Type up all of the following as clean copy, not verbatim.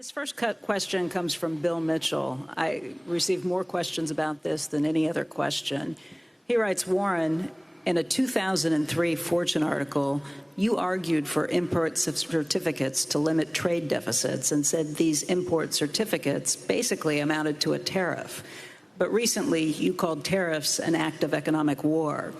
This first question comes from Bill Mitchell. I received more questions about this than any other question. He writes, Warren, in a 2003 Fortune article, you argued for import certificates to limit trade deficits and said these import certificates basically amounted to a tariff. But recently, you called tariffs an act of economic war.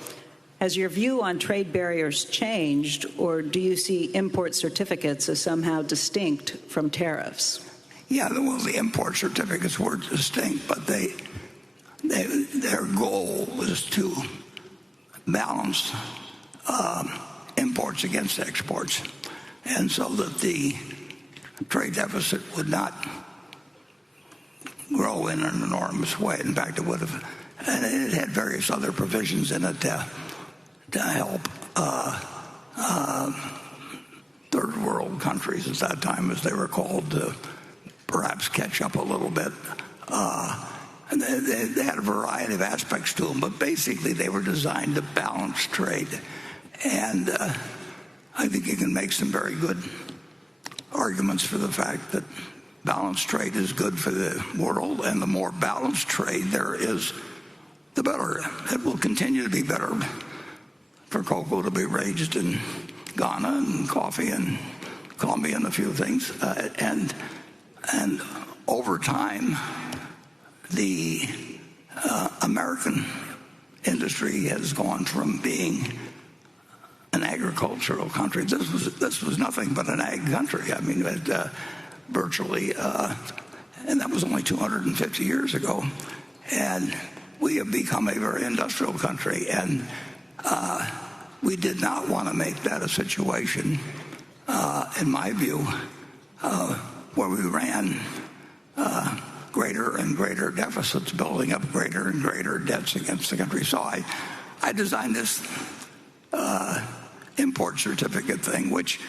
Has your view on trade barriers changed, or do you see import certificates as somehow distinct from tariffs? Yeah, well, the import certificates were distinct, but their goal was to balance imports against exports, and so that the trade deficit would not grow in an enormous way. In fact, it would have, and it had various other provisions in it to help third world countries at that time, as they were called, to perhaps catch up a little bit. And they had a variety of aspects to them, but basically they were designed to balance trade. And I think you can make some very good arguments for the fact that balanced trade is good for the world, and the more balanced trade there is, the better. It will continue to be better for cocoa to be raised in Ghana, and coffee in Colombia, and a few things. And over time, the American industry has gone from being an agricultural country. This was nothing but an ag country. I mean, virtually, and that was only 250 years ago. And we have become a very industrial country, and we did not want to make that a situation, in my view, where we ran greater and greater deficits, building up greater and greater debts against the country. So I designed this import certificate thing, which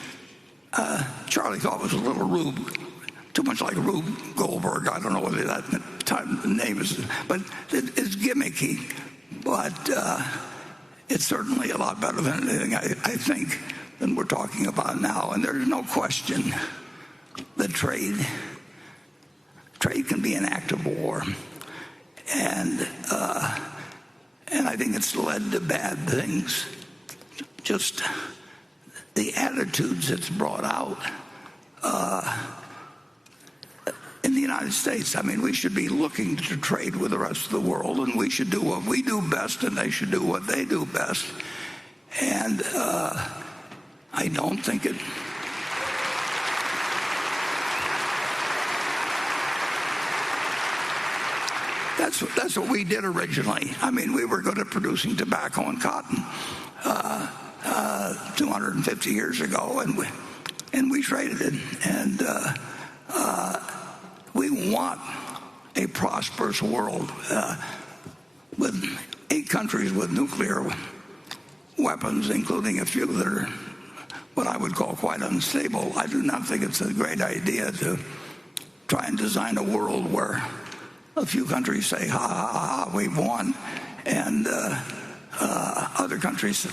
Charlie thought was a little Rube, too much like Rube Goldberg. I don't know whether that name is, but it's gimmicky. But it's certainly a lot better than anything I think than we're talking about now. And there's no question that trade can be an act of war, and I think it's led to bad things. Just the attitudes it's brought out in the United States. I mean, we should be looking to trade with the rest of the world, and we should do what we do best, and they should do what they do best. And I don't think it. That's what we did originally. I mean, we were good at producing tobacco and cotton 250 years ago, and we traded it. And we want a prosperous world with 8 countries with nuclear weapons, including a few that are what I would call quite unstable. I do not think it's a great idea to try and design a world where a few countries say, ha, ha, ha, we've won, and other countries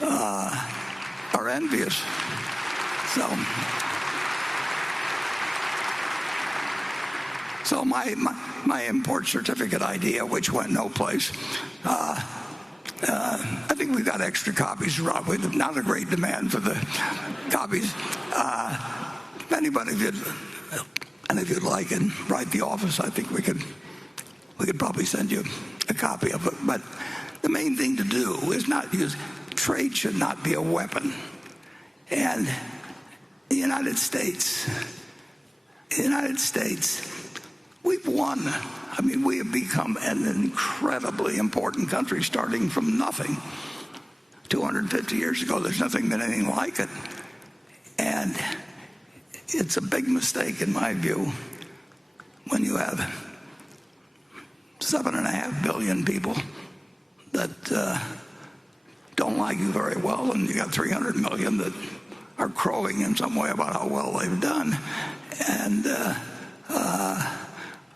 are envious. So my import certificate idea, which went no place, I think we got extra copies, Rob. We have not a great demand for the copies. If anybody did, and if you'd like, and write the office, I think we could probably send you a copy of it. But the main thing to do is not use trade. Should not be a weapon. And the United States, we've won. I mean, we have become an incredibly important country, starting from nothing 250 years ago. There's nothing been anything like it. And it's a big mistake, in my view, when you have 7.5 billion people that don't like you very well, and you got 300 million that are crowing in some way about how well they've done. And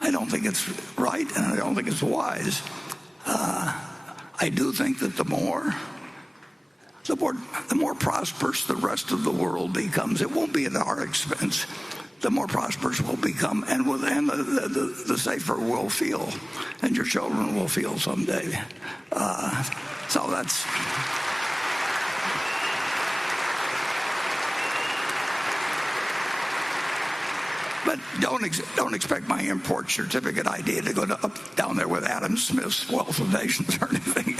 I don't think it's right, and I don't think it's wise. I do think that the more prosperous the rest of the world becomes, it won't be at our expense. the more prosperous we'll become, and the safer we'll feel, and your children will feel someday. So that's. But don't expect my import certificate idea to go down there with Adam Smith's Wealth of Nations or anything.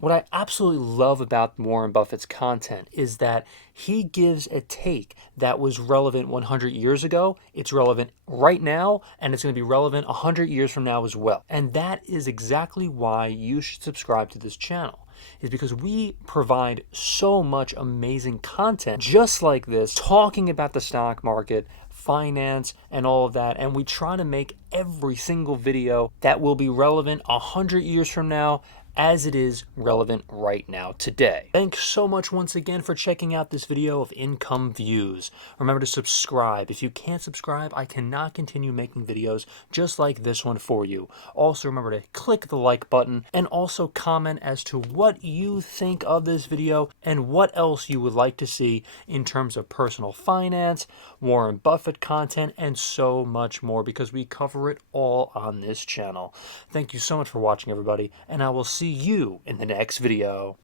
What I absolutely love about Warren Buffett's content is that he gives a take that was relevant 100 years ago, it's relevant right now, and it's going to be relevant 100 years from now as well. And that is exactly why you should subscribe to this channel, is because we provide so much amazing content just like this, talking about the stock market, finance, and all of that. And we try to make every single video that will be relevant 100 years from now as it is relevant right now today. Thanks so much once again for checking out this video of income views. Remember to subscribe. If you can't subscribe, I cannot continue making videos just like this one for you. Also remember to click the like button and also comment as to what you think of this video and what else you would like to see in terms of personal finance, Warren Buffett content, and so much more, because we cover it all on this channel. Thank you so much for watching, everybody, and I will see you in the next video.